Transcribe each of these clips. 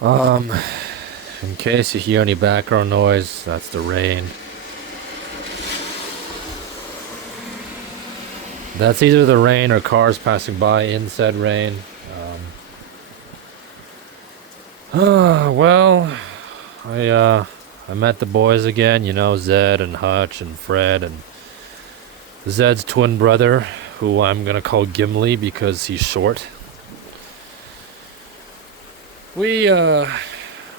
Um, in case you hear any background noise, that's the rain. That's either the rain or cars passing by in said rain. Well, I met the boys again, Zed and Hutch and Fred and Zed's twin brother, who I'm gonna call Gimli because he's short. We, uh,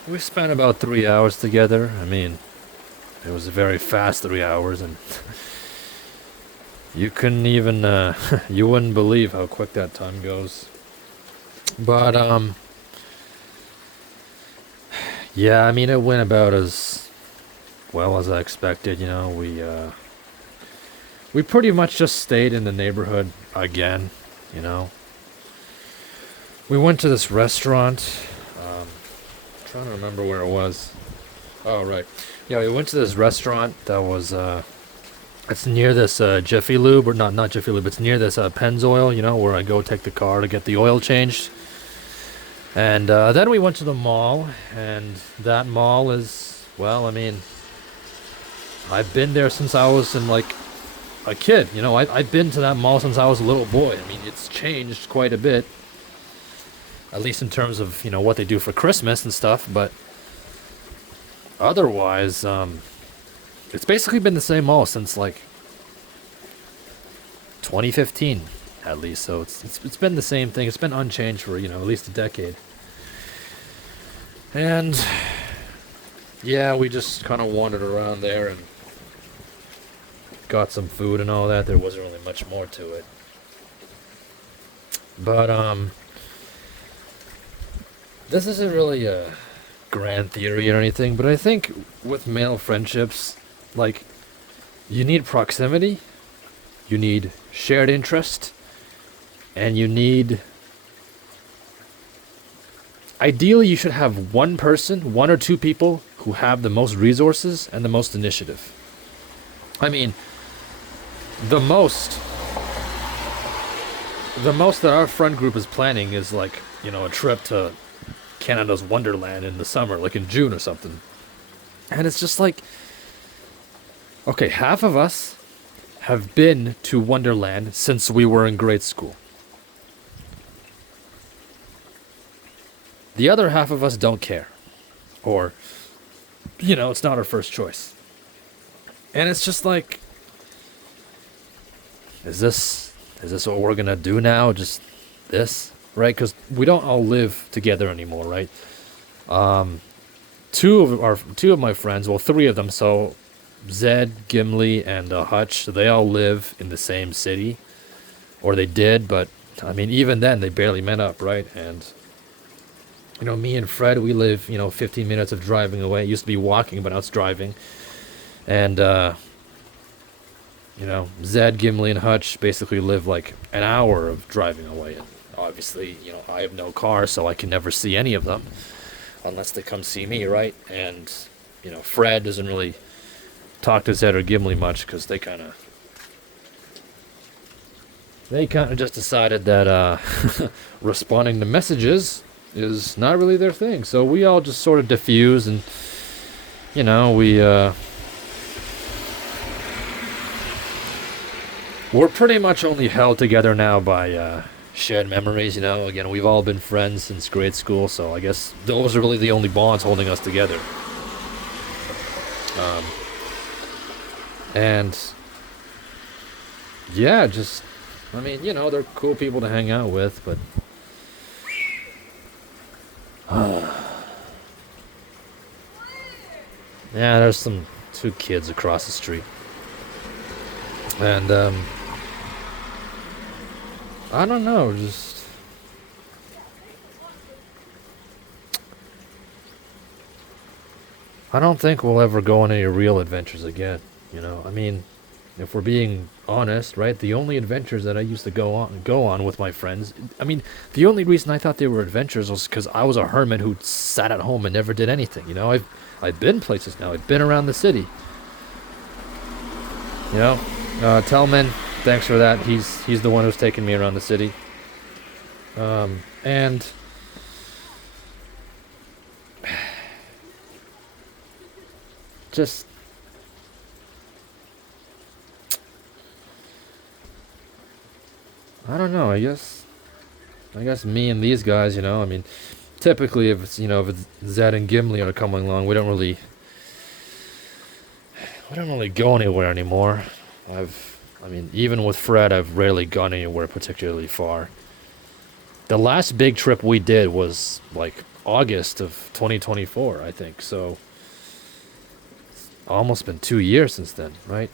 we spent about 3 hours together. I mean, it was a very fast 3 hours, and you couldn't even, you wouldn't believe how quick that time goes. But, yeah, I mean, it went about as well as I expected, we pretty much just stayed in the neighborhood again, you know. We went to this restaurant. Trying to remember where it was. Oh, right. Yeah, we went to this restaurant that was, it's near this Jiffy Lube, or not Jiffy Lube, it's near this Pennzoil, where I go take the car to get the oil changed. And then we went to the mall, and that mall is, well, I mean, I've been there since I was in like a kid. I've been to that mall since I was a little boy. I mean, it's changed quite a bit, at least in terms of what they do for Christmas and stuff. But otherwise, it's basically been the same mall since like 2015, at least. So it's been the same thing. It's been unchanged for at least a decade. And yeah, we just kind of wandered around there and got some food and all that. There wasn't really much more to it. But this isn't really a grand theory or anything, but I think with male friendships, like, you need proximity, you need shared interest, and you need. Ideally, you should have one person, one or two people, who have the most resources and the most initiative. I mean, the most. The most that our friend group is planning is like, a trip to Canada's Wonderland in the summer, like in June or something. And it's just like, okay, half of us have been to Wonderland since we were in grade school. The other half of us don't care. Or, it's not our first choice. And it's just like, is this what we're gonna do now? Just this? Right? Because we don't all live together anymore, right? Two of my friends, well, three of them, so Zed, Gimli, and Hutch, they all live in the same city. Or they did, but, I mean, even then, they barely met up, right? And me and Fred, we live, 15 minutes of driving away. It used to be walking, but now it's driving. And, Zed, Gimli, and Hutch basically live like an hour of driving away. And obviously, I have no car, so I can never see any of them unless they come see me, right? And, Fred doesn't really talk to Zed or Gimli much because they kind of just decided that responding to messages is not really their thing. So we all just sort of diffuse, and we're pretty much only held together now by shared memories. Again, we've all been friends since grade school, so I guess those are really the only bonds holding us together. And yeah, just, I mean, they're cool people to hang out with, but yeah, there's some two kids across the street. And I don't know, just I don't think we'll ever go on any real adventures again. I mean, if we're being honest, right? The only adventures that I used to go on with my friends. I mean, the only reason I thought they were adventures was because I was a hermit who sat at home and never did anything. I've been places now. I've been around the city. Tellman, thanks for that. He's the one who's taken me around the city. And just, I don't know. I guess me and these guys, I mean, typically if it's, if it's Zed and Gimli are coming along, we don't really go anywhere anymore. I mean, even with Fred, I've rarely gone anywhere particularly far. The last big trip we did was like August of 2024, I think. So almost been 2 years since then, right?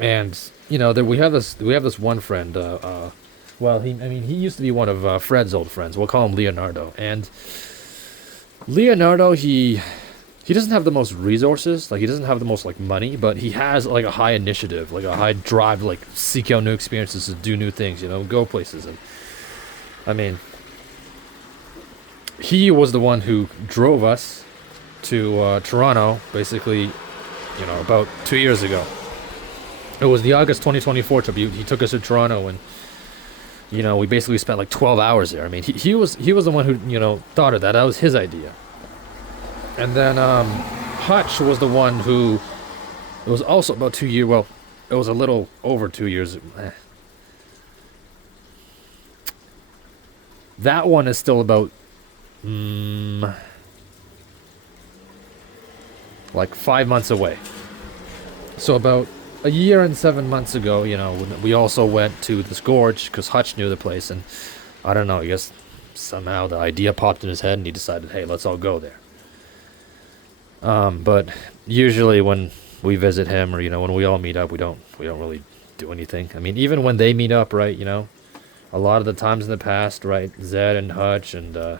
And we have this one friend. Well, he used to be one of Fred's old friends. We'll call him Leonardo. And Leonardo, he doesn't have the most resources. Like, he doesn't have the most like money, but he has like a high initiative, like a high drive, to, like seek out new experiences, to do new things. Go places. And I mean, he was the one who drove us to Toronto, basically, about 2 years ago. It was the August 2024 trip. He took us to Toronto, and we basically spent like 12 hours there. I mean, he was the one who thought of that. That was his idea. And then Hutch was the one who, it was also about 2 years. Well, it was a little over 2 years. That one is still about like 5 months away. So about a year and 7 months ago, we also went to this gorge because Hutch knew the place, and I don't know, I guess somehow the idea popped in his head and he decided, hey, let's all go there. But usually when we visit him, or when we all meet up, we don't really do anything. I mean, even when they meet up, right, a lot of the times in the past, right, Zed and Hutch and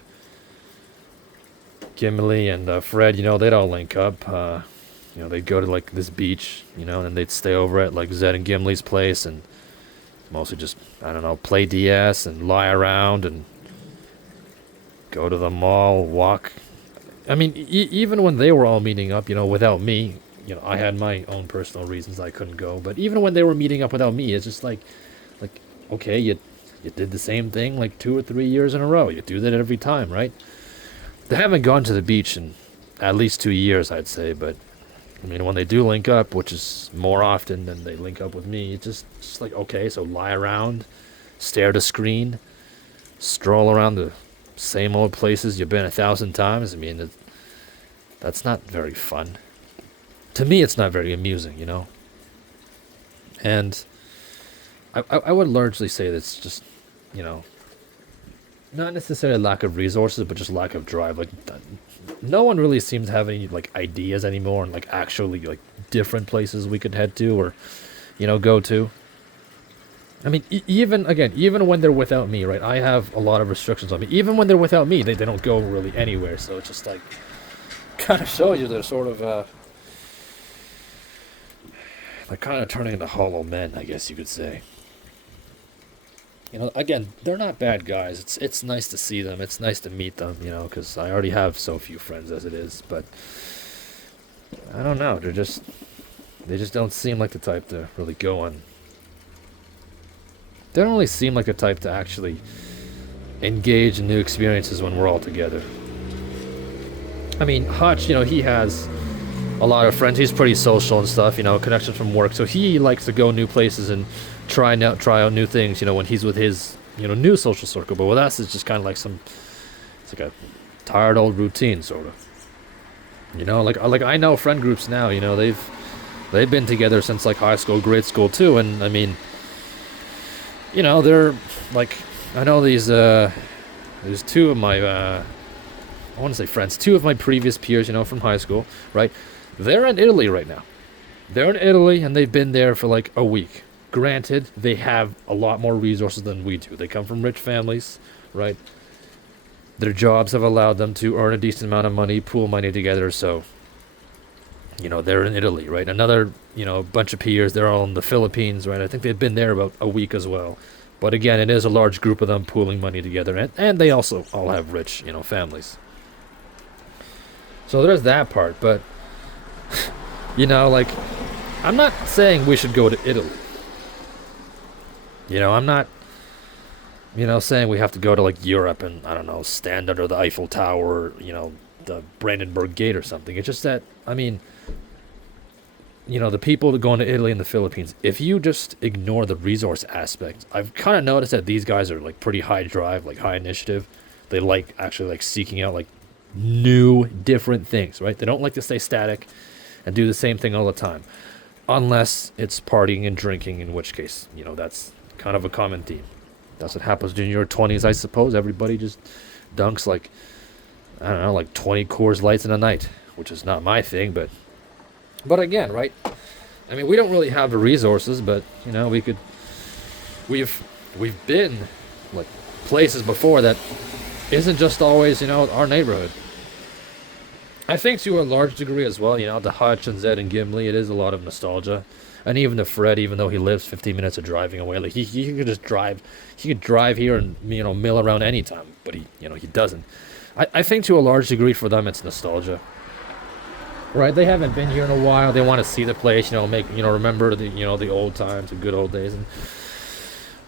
Gimli and Fred, they'd all link up. They'd go to like this beach, and then they'd stay over at like Zed and Gimli's place and mostly just, I don't know, play DS and lie around and go to the mall, walk. I mean, even when they were all meeting up, without me, I had my own personal reasons I couldn't go. But even when they were meeting up without me, it's just like, okay, you did the same thing like 2 or 3 years in a row. You do that every time, right? They haven't gone to the beach in at least 2 years, I'd say. But I mean, when they do link up, which is more often than they link up with me, it's just like, okay, so lie around, stare at a screen, stroll around the same old places you've been 1,000 times. I mean, that's not very fun. To me, it's not very amusing, And I would largely say that's just, not necessarily lack of resources, but just lack of drive. Like, no one really seems to have any like ideas anymore, and like actually like different places we could head to or, go to. I mean, even when they're without me, right? I have a lot of restrictions on me. Even when they're without me, they don't go really anywhere. So it's just like, kind of shows you they're sort of, they're kind of turning into hollow men, I guess you could say. Again, they're not bad guys. It's nice to see them. It's nice to meet them, because I already have so few friends as it is. But I don't know. They just don't seem like the type to really go on. They don't really seem like the type to actually engage in new experiences when we're all together. I mean, Hutch, he has a lot of friends. He's pretty social and stuff, connections from work. So he likes to go new places and try out new things, when he's with his, new social circle. But with us, it's just kind of like it's like a tired old routine, sort of. Like I know friend groups now, they've been together since like high school, grade school too. And I mean, they're like, I know there's two of my, I want to say friends, two of my previous peers, from high school, right? They're in Italy right now. They're in Italy and they've been there for like a week. Granted, they have a lot more resources than we do. They come from rich families, right? Their jobs have allowed them to earn a decent amount of money, pool money together. So, they're in Italy, right? Another, bunch of peers, they're all in the Philippines, right? I think they've been there about a week as well. But again, it is a large group of them pooling money together. And they also all have rich, families. So there's that part. But, like, I'm not saying we should go to Italy. I'm not, saying we have to go to like Europe and, I don't know, stand under the Eiffel Tower, the Brandenburg Gate or something. It's just that, I mean, the people that going to Italy and the Philippines, if you just ignore the resource aspect, I've kind of noticed that these guys are like pretty high drive, like high initiative. They like actually like seeking out like new, different things, right? They don't like to stay static and do the same thing all the time, unless it's partying and drinking, in which case, that's kind of a common theme. That's what happens in your 20s, I suppose. Everybody just dunks like, I don't know, like 20 Coors Lights in a night, which is not my thing, but again, right? I mean, we don't really have the resources, but we've been like places before that isn't just always our neighborhood. I think to a large degree as well, the Hutch and Zed and Gimli, it is a lot of nostalgia. And even the Fred, even though he lives 15 minutes of driving away, like he could just drive, he could drive here and mill around anytime, but he doesn't. I think to a large degree for them it's nostalgia, right? They haven't been here in a while. They want to see the place, remember the old times, the good old days. And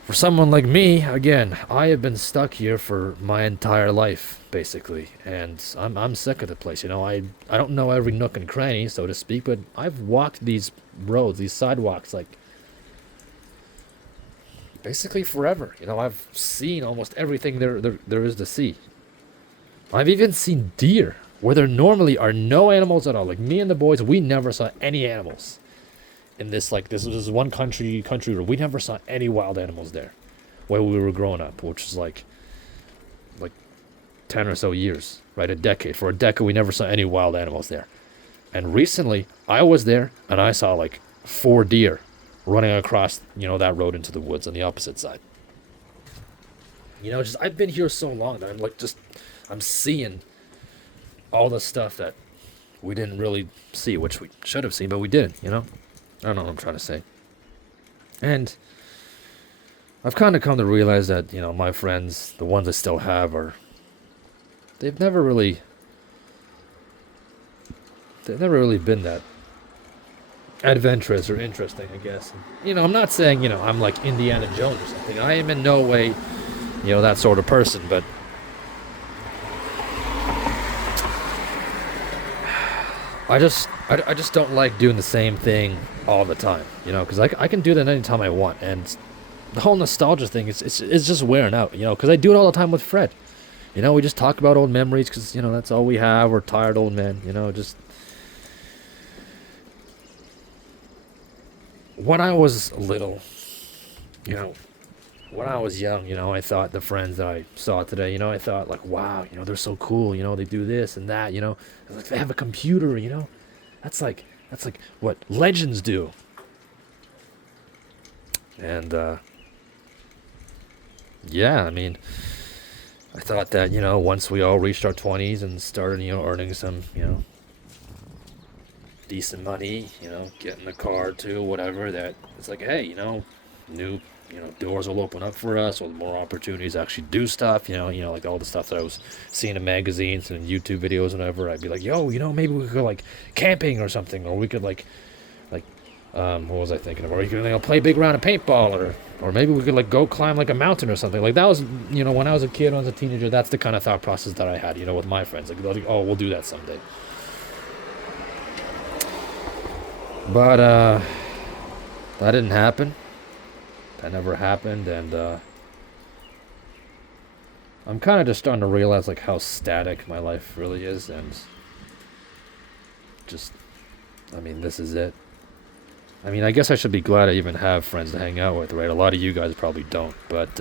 for someone like me, again, I have been stuck here for my entire life, basically, and I'm sick of the place. I don't know every nook and cranny, so to speak, but I've walked these roads, these sidewalks, like basically forever. I've seen almost everything there is to see. I've even seen deer where there normally are no animals at all. Like me and the boys, we never saw any animals in this. Like this was one country where we never saw any wild animals there, while we were growing up, which was like 10 or so years, right? A decade. For a decade, we never saw any wild animals there. And recently, I was there, and I saw like 4 deer running across, that road into the woods on the opposite side. I've been here so long that I'm seeing all the stuff that we didn't really see, which we should have seen, but we did, I don't know what I'm trying to say. And I've kind of come to realize that, my friends, the ones I still have, they've never really been that adventurous or interesting, I guess. I'm not saying, I'm like Indiana Jones or something. I am in no way, that sort of person, but I just don't like doing the same thing all the time, because I can do that anytime I want, and the whole nostalgia thing it's just wearing out, because I do it all the time with Fred. We just talk about old memories because, that's all we have. We're tired old men, just. When I was little, when I was young, I thought the friends that I saw today, I thought like, wow, they're so cool, they do this and that, like they have a computer, that's like what legends do. And, yeah, I mean, I thought that, once we all reached our 20s and started, earning some, decent money, getting a car too, whatever, that it's like, hey, new, doors will open up for us, or more opportunities to actually do stuff, like all the stuff that I was seeing in magazines and YouTube videos and whatever. I'd be like, yo, maybe we could go like camping or something, or we could like, what was I thinking of? Or you could play a big round of paintball, or maybe we could like go climb like a mountain or something. Like that was, when I was a kid, when I was a teenager, that's the kind of thought process that I had, with my friends. Like, oh, we'll do that someday. But that didn't happen. That never happened, and I'm kind of just starting to realize like how static my life really is, and just, I mean, this is it. I mean, I guess I should be glad I even have friends to hang out with, right? A lot of you guys probably don't, but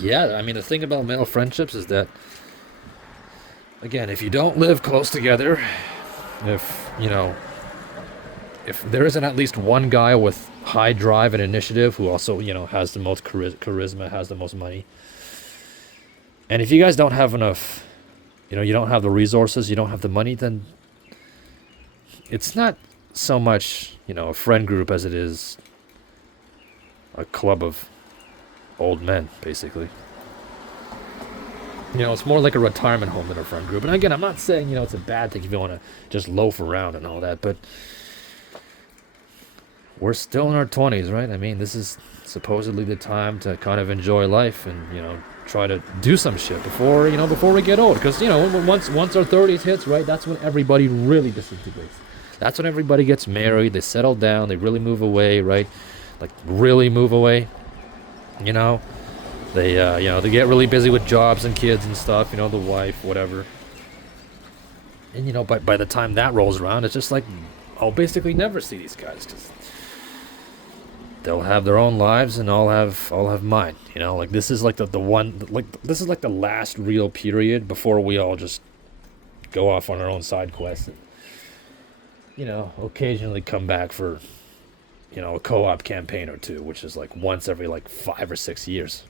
yeah, I mean, the thing about male friendships is that, again, if you don't live close together, if there isn't at least one guy with high drive and initiative who also, has the most charisma, has the most money, and if you guys don't have enough, you don't have the resources, you don't have the money, then it's not so much, a friend group as it is a club of old men, basically. It's more like a retirement home than a friend group. And again, I'm not saying, it's a bad thing if you want to just loaf around and all that, but we're still in our 20s, right? I mean, this is supposedly the time to kind of enjoy life and, try to do some shit before we get old. Because, once our 30s hits, right, that's when everybody really disintegrates. That's when everybody gets married, they settle down, they really move away, right? Like, really move away, you know? They get really busy with jobs and kids and stuff, the wife, whatever. And, by the time that rolls around, it's just like, I'll basically never see these guys because they'll have their own lives and I'll have mine. Like this is like the one like this is like the last real period before we all just go off on our own side quests and occasionally come back for a co-op campaign or two, which is like once every like 5 or 6 years.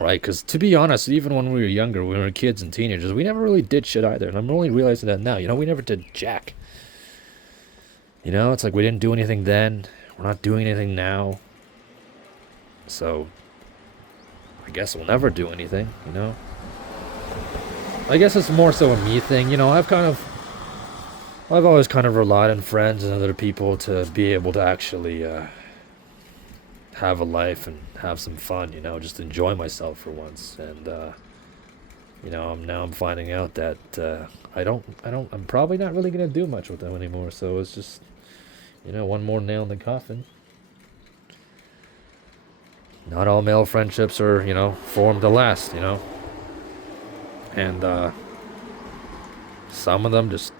Right, because to be honest, even when we were younger, when we were kids and teenagers, we never really did shit either. And I'm only realizing that now. We never did jack. It's like we didn't do anything then. We're not doing anything now. So, I guess we'll never do anything. I guess it's more so a me thing. I've always kind of relied on friends and other people to be able to actually have a life and have some fun. Just enjoy myself for once. And I'm finding out that I'm probably not really gonna do much with them anymore. So it's just one more nail in the coffin. Not all male friendships are formed to last. And some of them just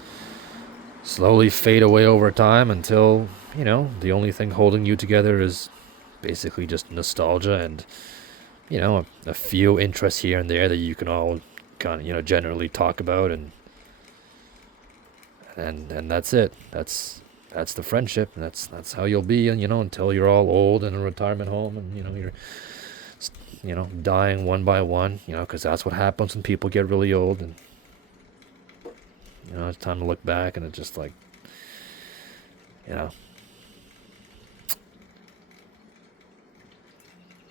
slowly fade away over time until the only thing holding you together is basically just nostalgia and a few interests here and there that you can all kind of generally talk about, and that's it. That's the friendship, and that's how you'll be, and until you're all old in a retirement home, and you're dying one by one, because that's what happens when people get really old, and it's time to look back, and it's just like,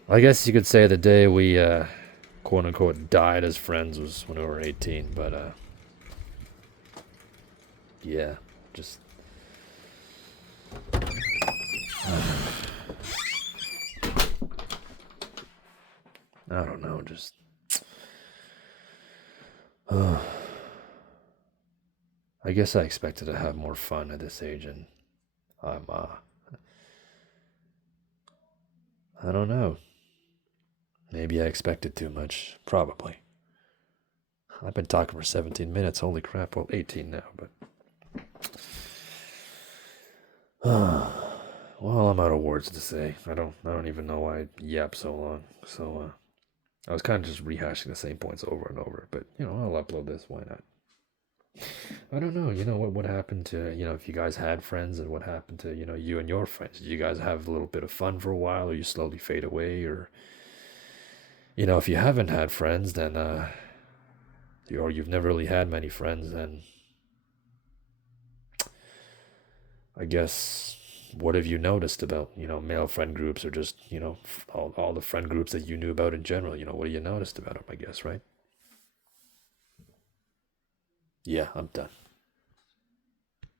I guess you could say the day we quote unquote died as friends was when we were 18, but yeah, just I don't know, just I guess I expected to have more fun at this age, and I'm I don't know. Maybe I expected too much. Probably. I've been talking for 17 minutes. Holy crap! Well, 18 now, but well, I'm out of words to say. I don't even know why I yap so long. So I was kind of just rehashing the same points over and over. But I'll upload this. Why not? I don't know. What happened to if you guys had friends, and what happened to you and your friends? Did you guys have a little bit of fun for a while, or you slowly fade away, or if you haven't had friends, then or you've never really had many friends, then I guess what have you noticed about male friend groups, or just all the friend groups that you knew about in general? What have you noticed about them? I guess, right? Yeah, I'm done.